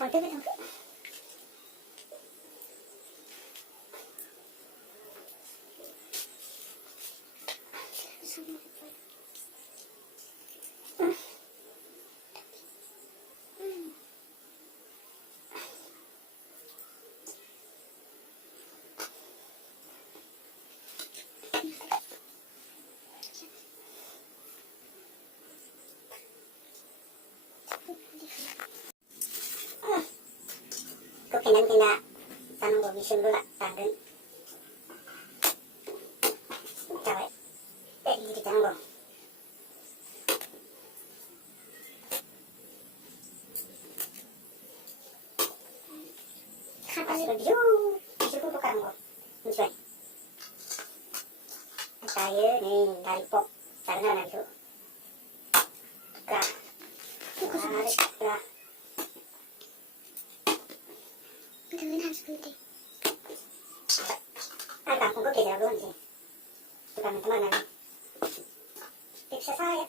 돈 뜨고 돈. 그 괜찮겠나 다는 거 미션을 다른 잡아 이렇게 되는 거 카드를 미션 꼭 가는 거 미션 다이어는 다리 뻑 다른 사람 미션 그라 그라 그건 한 스푼데 아까 공급 계좌로 그런지 그다음에 그만하네 빅사 사야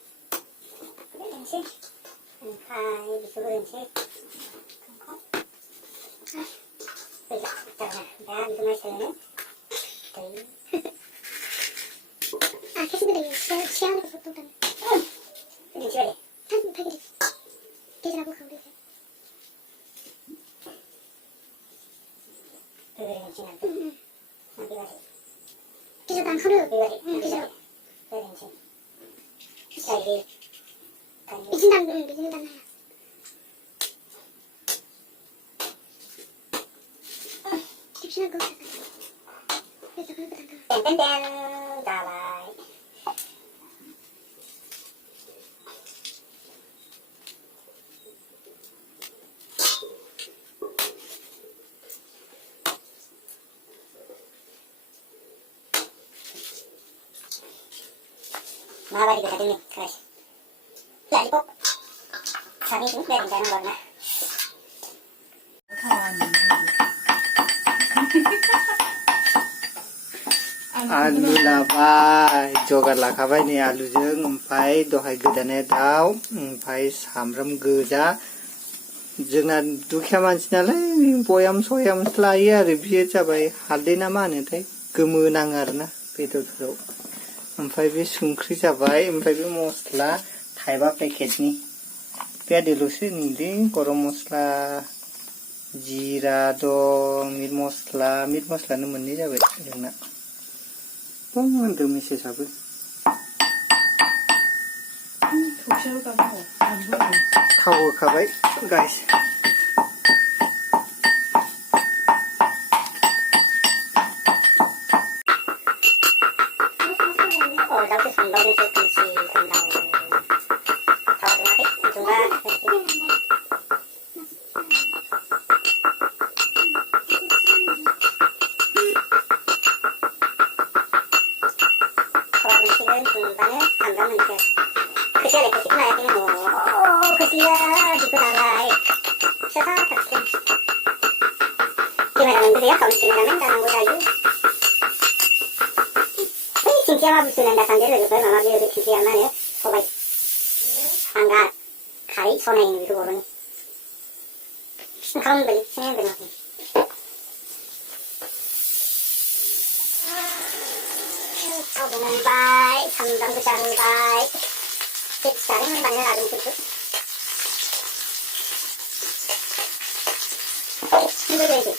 그런지 하이 미소 그런지 내가 미소 마시는 아 캐시브레이 시야하는 거 보통 그냥 지워야 돼 한 파기리 계좌라고 가면 돼 기저당 하루 미진당 미진당 집신한 거 그래서 그런 거다 땡땡땡 다바이 마바리가 다 됐네. 그렇지. 야, 이거 잠이 좀 빼야 된다는 거구나. आलु लाबाय जगार लाखाबाय नै आलुजों ओमफ्राय दहाय गोदानाय दाउ ओमफ्राय सामब्राम गोजा जोंना दुखिया मानसि नालाय बयाम सयामसो लायो आरो बियो जाबाय हालदै ना मा होनोथाय गोमो नाङो आरोना बेदरफोराव ओमफ्राय बे संख्रि जाबाय ओमफ्राय बे मस्ला थाइबा पेकेटनि बे आदैल'सो नैलै गरम मस्ला जिरा दं मिट मस्लानो मोननै जाबाय जोंना होनदों मिसेसाबो थाव होखाबाय गाइस 진짜 무슨 나 상대를 그 마마 비를 기대하면 소바이 안가 가리 손에 있는 그 거는 가운데 생각이 나. 소금바이 삼당구장바이 객사는 마늘 아주 좋고 힘들게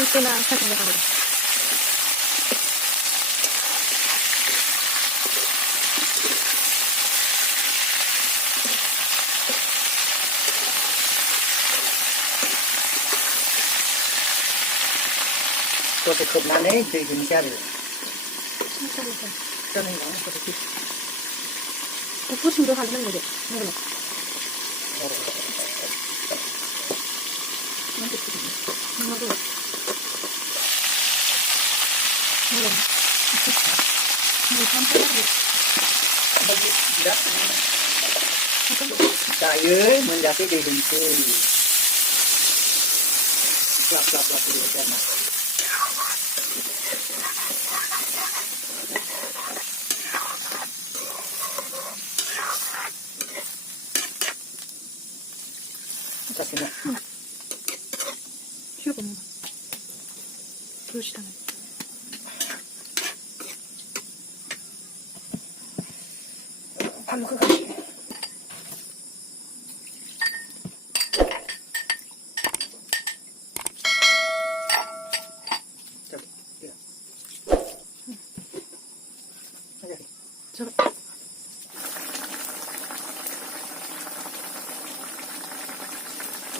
Itu na sa kanila. Tôi khớp nan đấy thì mình xem được cho nên nó có thể 부침도 하는 거죠. 먹을래. Saya menjadi diri sendiri. Lap dulu karena. Kasih nak. Siapa mau? Terus tangan. Kamu ke kaki.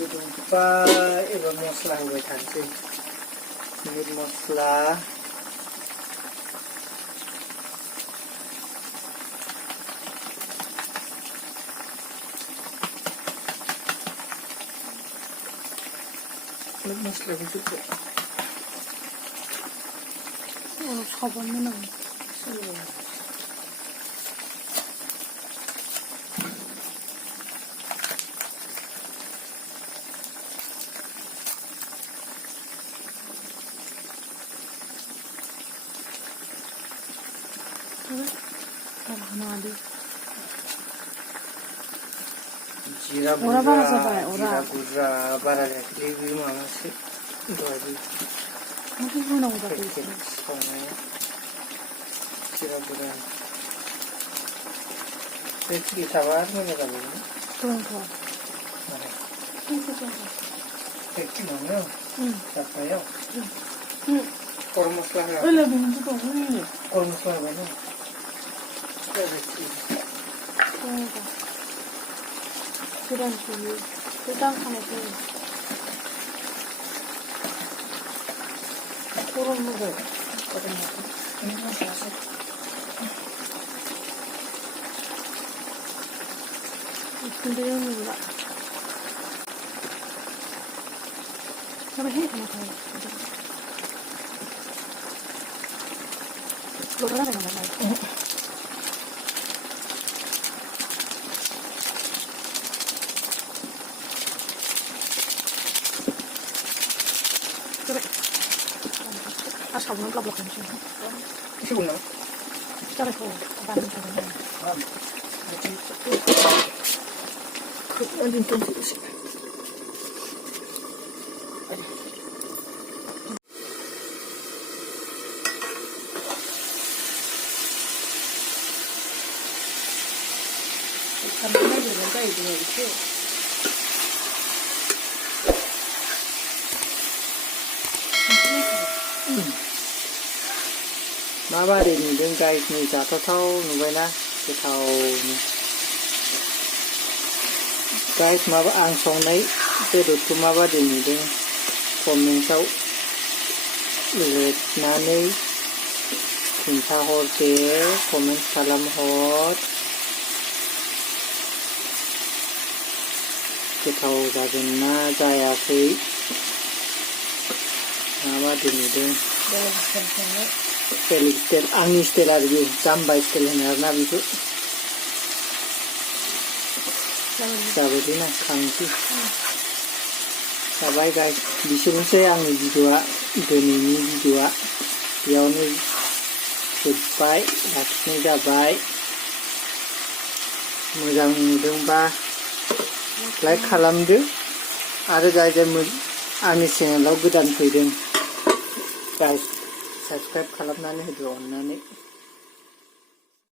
Jangan lupa ibu mosla gue kasih. Ini mosla. Ini mosla juga. Oh, sabunnya nang. Jira Ora bara sabai, ora. Jira gurra bara lekli mana sih? Dua Mungkin guna udah paket bisa. soalnya jira gurra. Itu sabar mana kalau ini? Tuan tuan. Mana? Itu tuan. Itu mana? Siapa ya? Korma selama. Öyle benim bu da öyle. Korma selama mana? Evet. Tuan tuan. Turan suyu. Turan kamu suyu. Kurun mu bu? Kurun mu? Ini nasıl? Üstünde yanıyorlar. Sana hiç mi kaldı? Lorana da var. Aşk ablanın kablo konuşuyor. Isi guna. सारायखौ बानायनो थाखाय खोबनानै दोनथ'नोसै दसे। खारनो नागिरनाय जाहैदों एसे माबारै नुदों गाइस नै जाथावथाव नुबायना गोथावनो गाइस माबा आं संनाय बेदरखौ माबादि नुदों कमेन्टआव लिरनानै खिन्थाहरदे कमेन्ट खालामहर गोथाव जागोन ना जायाखै माबादि नुदों बेलेग स्टाइल आंनि स्टाइल आरो बे जाम्बा स्टाइल होनो आरोना बेखौ जाबायदि ना खांसै जाबाय गाइस बिसोरनोसै आंनि भिडिअ'आ दिनैनि भिडिअ'आ बेयावनो जोब्बाय लाखिनाय जाबाय मोजां नुदोंबा लाइक खालामदो आरो जाय जाय आंनि चेनेलाव गोदान फैदों गाइस साबस्क्राइब खालामनानै होदो अननानै